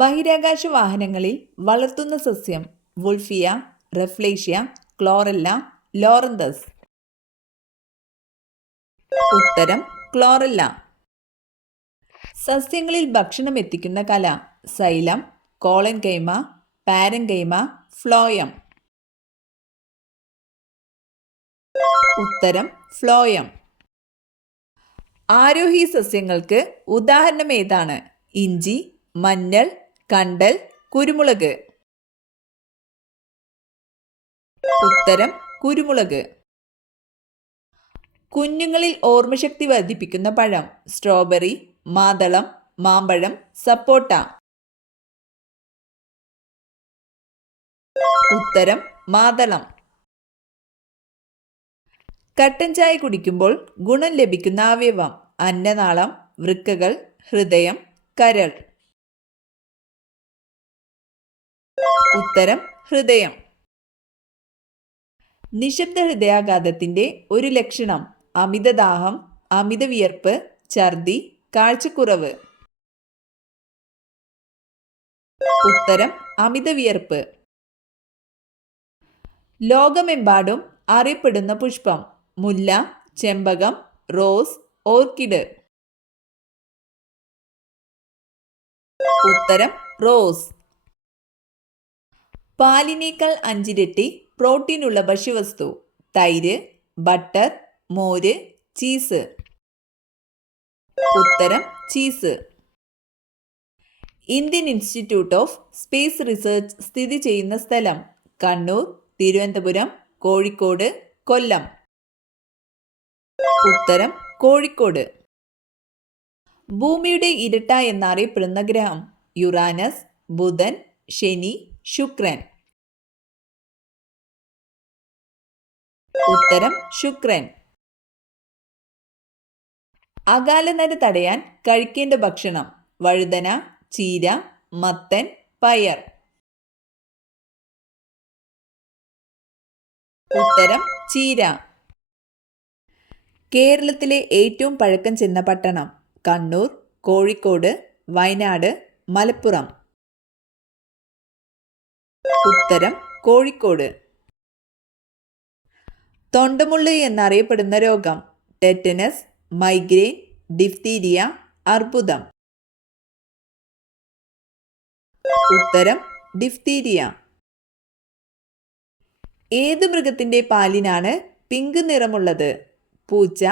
ബഹിരാകാശ വാഹനങ്ങളിൽ വളർത്തുന്ന സസ്യം വുൾഫിയ, റെഫ്ലേഷ്യ, ക്ലോറല്ല, ലോറന്തസ്. ഉത്തരം ക്ലോറല്ല. സസ്യങ്ങളിൽ ഭക്ഷണം എത്തിക്കുന്ന കല സൈലം, കോളൻകൈമ, പാരൻകൈമ, ഫ്ലോയം. ഉത്തരം ഫ്ലോയം. ആരോഹി സസ്യങ്ങൾക്ക് ഉദാഹരണം ഏതാണ്? ഇഞ്ചി, മഞ്ഞൾ, കണ്ടൽ, കുരുമുളക്. ഉത്തരം കുരുമുളക്. കുഞ്ഞുങ്ങളിൽ ഓർമ്മശക്തി വർദ്ധിപ്പിക്കുന്ന പഴം സ്ട്രോബെറി, മാതളം, മാമ്പഴം, സപ്പോട്ട. ഉത്തരം മാതളം. കട്ടൻ ചായ കുടിക്കുമ്പോൾ ഗുണം ലഭിക്കുന്ന അവയവം അന്നനാളം, വൃക്കകൾ, ഹൃദയം, കരൾ. ഉത്തരം ഹൃദയം. നിശബ്ദ ഹൃദയാഘാതത്തിന്റെ ഒരു ലക്ഷണം അമിതദാഹം, അമിത വിയർപ്പ്, ഛർദി, കാഴ്ചക്കുറവ്. ഉത്തരം അമിത വിയർപ്പ്. ലോകമെമ്പാടും അറിയപ്പെടുന്ന പുഷ്പം മുല്ല, ചെമ്പകം, റോസ്, ഓർക്കിഡ്. ഉത്തരം റോസ്. പാലിനേക്കാൾ 5 ഇരട്ടി പ്രോട്ടീനുള്ള ഭക്ഷ്യവസ്തു തൈര്, ബട്ടർ, മോര്, ചീസ്. ഉത്തരം cheese. Indian institute of space research സ്ഥിതി ചെയ്യുന്ന സ്ഥലം കണ്ണൂർ, തിരുവനന്തപുരം, കോഴിക്കോട്, കൊല്ലം. ഉത്തരം കോഴിക്കോട്. ഭൂമിയുടെ ഇരട്ട എന്നറിയപ്പെടുന്ന ഗ്രഹം യുറാനസ്, ബുധൻ, ശനി, ശുക്രൻ. ഉത്തരം ശുക്രൻ. അകാലനര തടയാൻ കഴിക്കേണ്ട ഭക്ഷണം വഴുതന, ചീര, മത്തൻ, പയർ. ഉത്തരം ചീര. കേരളത്തിലെ ഏറ്റവും പഴക്കം ചെന്ന പട്ടണം കണ്ണൂർ, കോഴിക്കോട്, വയനാട്, മലപ്പുറം. ഉത്തരം കോഴിക്കോട്. തൊണ്ടമുള്ള് എന്നറിയപ്പെടുന്ന രോഗം ടെറ്റനസ്, മൈഗ്രെയിൻ, ഡിഫ്തീരിയ, അർബുദം. ഉത്തരം ഡിഫ്തീരിയ. ഏത് മൃഗത്തിന്റെ പാലിനാണ് പിങ്ക് നിറമുള്ളത്? പൂച്ച,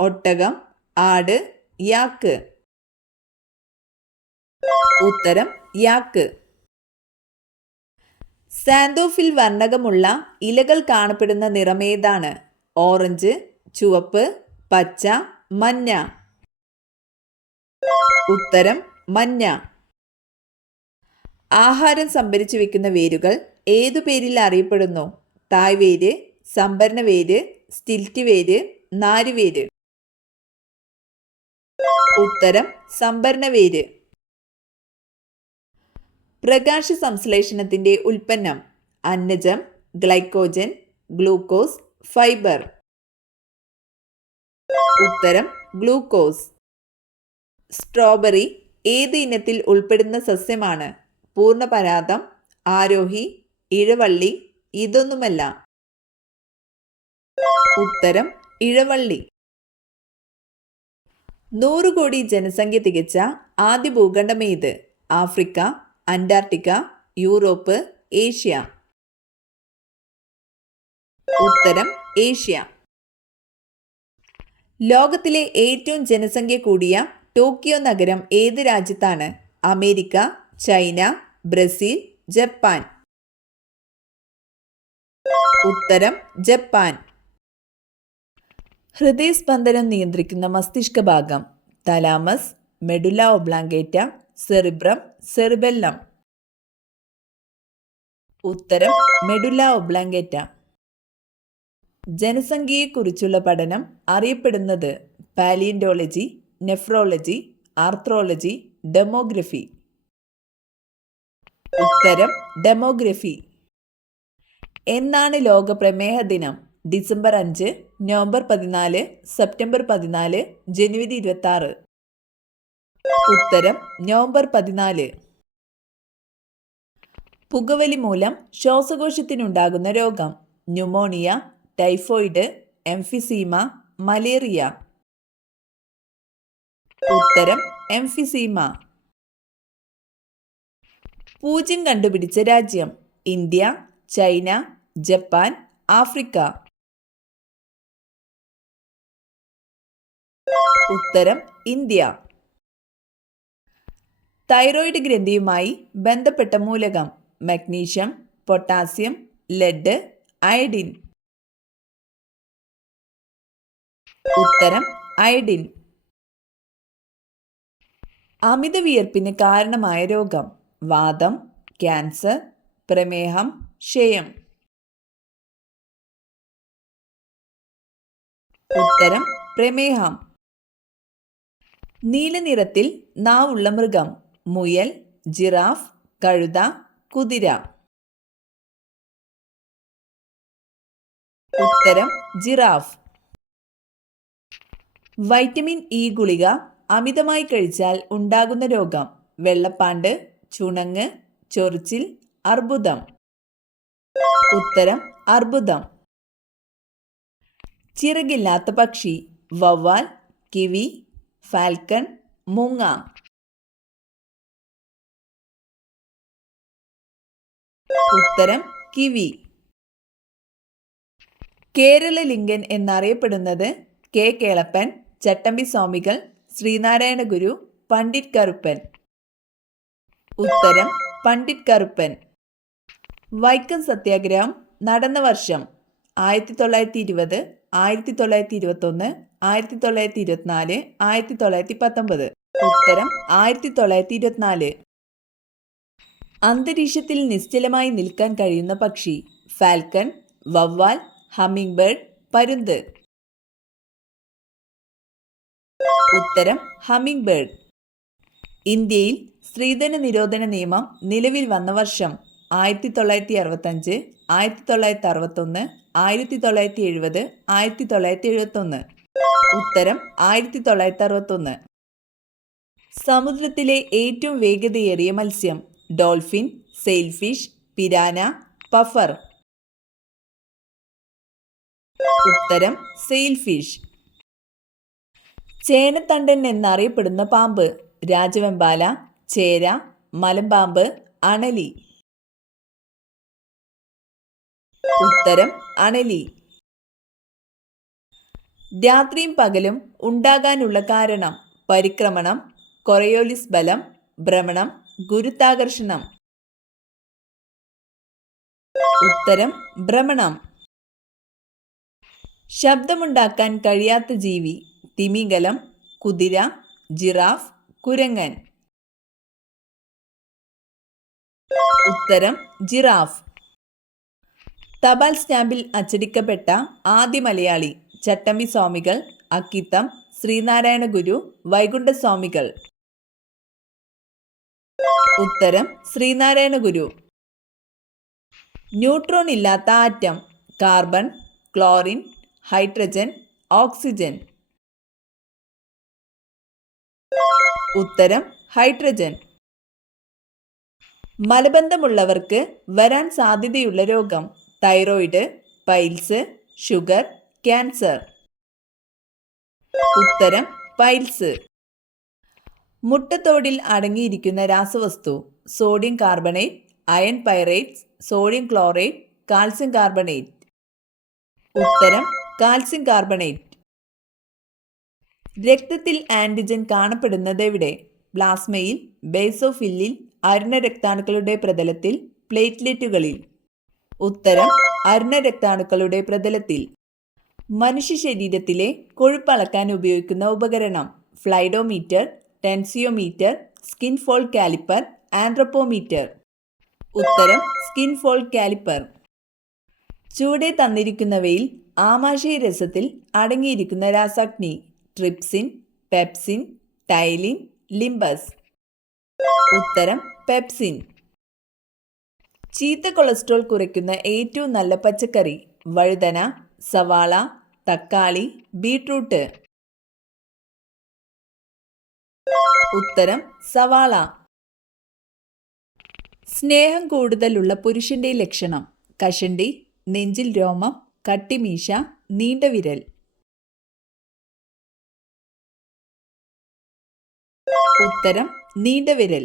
ഒട്ടകം, ആട്, യാക്ക്. ഉത്തരം യാക്ക്. സാന്തോഫിൽ വർണ്ണകമുള്ള ഇലകൾ കാണപ്പെടുന്ന നിറമേതാണ്? ഓറഞ്ച്, ചുവപ്പ്, പച്ച, മഞ്ഞ. ഉത്തരം മഞ്ഞ. ആഹാരം സംഭരിച്ചു വെക്കുന്ന വേരുകൾ ഏതു പേരിൽ അറിയപ്പെടുന്നു? തായ്വേര്, സംഭരണ വേര്, സ്റ്റിൽറ്റ് വേര്, നാരുവേര്. ഉത്തരം സംഭരണ വേര്. പ്രകാശ സംശ്ലേഷണത്തിന്റെ ഉൽപ്പന്നം അന്നജം, ഗ്ലൈക്കോജൻ, ഗ്ലൂക്കോസ്, ഫൈബർ. ഉത്തരം ഗ്ലൂക്കോസ്. സ്ട്രോബെറി ഏത് ഇനത്തിൽ ഉൾപ്പെടുന്ന സസ്യമാണ്? പൂർണ്ണപരാഗം, ആരോഹി, ഇഴവള്ളി, ഇതൊന്നുമല്ല. ഉത്തരം ഇഴവള്ളി. 100 കോടി ജനസംഖ്യ തികച്ച ആദ്യ ഭൂഖണ്ഡം ഏത്? Africa, Antarctica, Europe, Asia. ഉത്തരം ഏഷ്യ. ലോകത്തിലെ ഏറ്റവും ജനസംഖ്യ കൂടിയ ടോക്കിയോ നഗരം ഏത് രാജ്യത്താണ്? America, China, Brazil, Japan. ഉത്തരം ജപ്പാൻ. ഹൃദയസ്പന്ദനം നിയന്ത്രിക്കുന്ന മസ്തിഷ്ക ഭാഗം thalamus, medulla oblongata, cerebrum, cerebellum. ഉത്തരം മെഡുല ഒബ്ലാങ്കേറ്റ. ജനസംഖ്യയെക്കുറിച്ചുള്ള പഠനം അറിയപ്പെടുന്നത് പാലിയന്റോളജി, നെഫ്രോളജി, ആർത്രോളജി, ഡെമോഗ്രഫി. ഉത്തരം ഡെമോഗ്രഫി. എന്നാണ് ലോക പ്രമേഹ ദിനം? ഡിസംബർ 5, നവംബർ 14, സെപ്റ്റംബർ 14, ജനുവരി 26. ഉത്തരം നവംബർ 14. പുകവലി മൂലം ശ്വാസകോശത്തിനുണ്ടാകുന്ന രോഗം. Pneumonia, typhoid, emphysema, malaria. ഉത്തരം എംഫിസീമ. പൂജ്യം കണ്ടുപിടിച്ച രാജ്യം. India, China, Japan, Africa. ഉത്തരം ഇന്ത്യ. തൈറോയിഡ് ഗ്രന്ഥിയുമായി ബന്ധപ്പെട്ട മൂലകം. Magnesium, potassium, lead, iodine. ഉത്തരം അയഡിൻ. അമിത വിയർപ്പിന് കാരണമായ രോഗം. വാതം, ക്യാൻസർ, പ്രമേഹം, ക്ഷയം. ഉത്തരം പ്രമേഹം. നീലനിറത്തിൽ നാവുള്ള മൃഗം. മുയൽ, ജിറാഫ്, കഴുത, കുതിര. ഉത്തരം ജിറാഫ്. വൈറ്റമിൻ ഇ ഗുളിക അമിതമായി കഴിച്ചാൽ ഉണ്ടാകുന്ന രോഗം. വെള്ളപ്പാണ്ട്, ചുണങ്ങ്, ചൊറിച്ചിൽ, അർബുദം. ഉത്തരം അർബുദം. ചിറകില്ലാത്ത പക്ഷി. വവ്വാൽ, കിവി, ഫാൽക്കൺ, മൂങ്ങ. ഉത്തരം കിവി. കേരള ലിംഗൻ എന്നറിയപ്പെടുന്നത് കെ കേളപ്പൻ, ചട്ടമ്പി സ്വാമികൾ, ശ്രീനാരായണ ഗുരു, പണ്ഡിറ്റ് കറുപ്പൻ. ഉത്തരം പണ്ഡിറ്റ് കറുപ്പൻ. വൈക്കം സത്യാഗ്രഹം നടന്ന വർഷം. 1920, 1921, 1924, 1919. ഉത്തരം 1924. അന്തരീക്ഷത്തിൽ നിശ്ചലമായി നിൽക്കാൻ കഴിയുന്ന പക്ഷി. ഫാൽക്കൺ, വവ്വാൽ, ഹമ്മിങ് ബേർഡ്, പരുന്ത്. ഉത്തരം ഹമ്മിങ് ബേർഡ്. ഇന്ത്യയിൽ സ്ത്രീധന നിരോധന നിയമം നിലവിൽ വന്ന വർഷം. 1965, 1961, 1970, 1971. ഉത്തരം 1961. സമുദ്രത്തിലെ ഏറ്റവും വേഗതയേറിയ മത്സ്യം. Dolphin, sailfish, piranha, puffer. ഉത്തരം സെയിൽഫിഷ്. ചേനത്തണ്ടൻ എന്നറിയപ്പെടുന്ന പാമ്പ്. രാജവെമ്പാല, ചേര, മലമ്പാമ്പ്, അണലി. ഉത്തരം അണലി. രാത്രിയും പകലും ഉണ്ടാകാനുള്ള കാരണം. പരിക്രമണം, കൊറിയോലിസ് ബലം, ഭ്രമണം, ഗുരുത്വാകർഷണം. ഉത്തരം ഭ്രമണം. ശബ്ദമുണ്ടാക്കാൻ കഴിയാത്ത ജീവി. തിമിംഗലം, കുതിര, ജിറാഫ്, കുരങ്ങൻ. ഉത്തരം ജിറാഫ്. തപാൽ സ്റ്റാമ്പിൽ അച്ചടിക്കപ്പെട്ട ആദ്യ മലയാളി. ചട്ടമ്പി സ്വാമികൾ, അക്കിത്തം, ശ്രീനാരായണ ഗുരു, വൈകുണ്ഠസ്വാമികൾ. ഉത്തരം ശ്രീനാരായണ ഗുരു. ന്യൂട്രോൺ ഇല്ലാത്ത atom. Carbon, chlorine, hydrogen, oxygen. ഉത്തരം ഹൈഡ്രജൻ. മലബന്ധമുള്ളവർക്ക് വരാൻ സാധ്യതയുള്ള രോഗം. Thyroid, piles, sugar, cancer. ഉത്തരം പൈൽസ്. മുട്ടത്തോടിൽ അടങ്ങിയിരിക്കുന്ന രാസവസ്തു. Sodium carbonate, iron pirates, sodium chlorate, calcium carbonate. ഉത്തരം കാൽസ്യം കാർബണേറ്റ്. രക്തത്തിൽ ആന്റിജൻ കാണപ്പെടുന്നത് എവിടെ? പ്ലാസ്മയിൽ, ബേസോഫില്ലിൽ, അരുണ രക്താണുക്കളുടെ പ്രതലത്തിൽ, പ്ലേറ്റ്ലെറ്റുകളിൽ. ഉത്തരം അരുണ രക്താണുക്കളുടെ പ്രതലത്തിൽ. മനുഷ്യ ശരീരത്തിലെ കൊഴുപ്പ് അളക്കാൻ ഉപയോഗിക്കുന്ന ഉപകരണം. ഫ്ലൈഡോമീറ്റർ, tensiometer, skin fold caliper, anthropometer. ഉത്തരം സ്കിൻ ഫോൾഡ് കാലിപ്പർ. ചുവടെ തന്നിരിക്കുന്നവയിൽ ആമാശയ രസത്തിൽ അടങ്ങിയിരിക്കുന്ന രാസാഗ്നി. ട്രിപ്സിൻ, പെപ്സിൻ, ടൈലിൻ, ലിംബസ്. ഉത്തരം പെപ്സിൻ. ചീത്ത കൊളസ്ട്രോൾ കുറയ്ക്കുന്ന ഏറ്റവും നല്ല പച്ചക്കറി. വഴുതന, സവാള, തക്കാളി, ബീട്രൂട്ട്. ഉത്തരം സവാള. സ്നേഹം കൂടുതലുള്ള പുരുഷന്റെ ലക്ഷണം: കഷണ്ടി, നെഞ്ചിൽ രോമം, കട്ടിമീശ, നീണ്ട വിരൽ. ഉത്തരം നീണ്ട വിരൽ.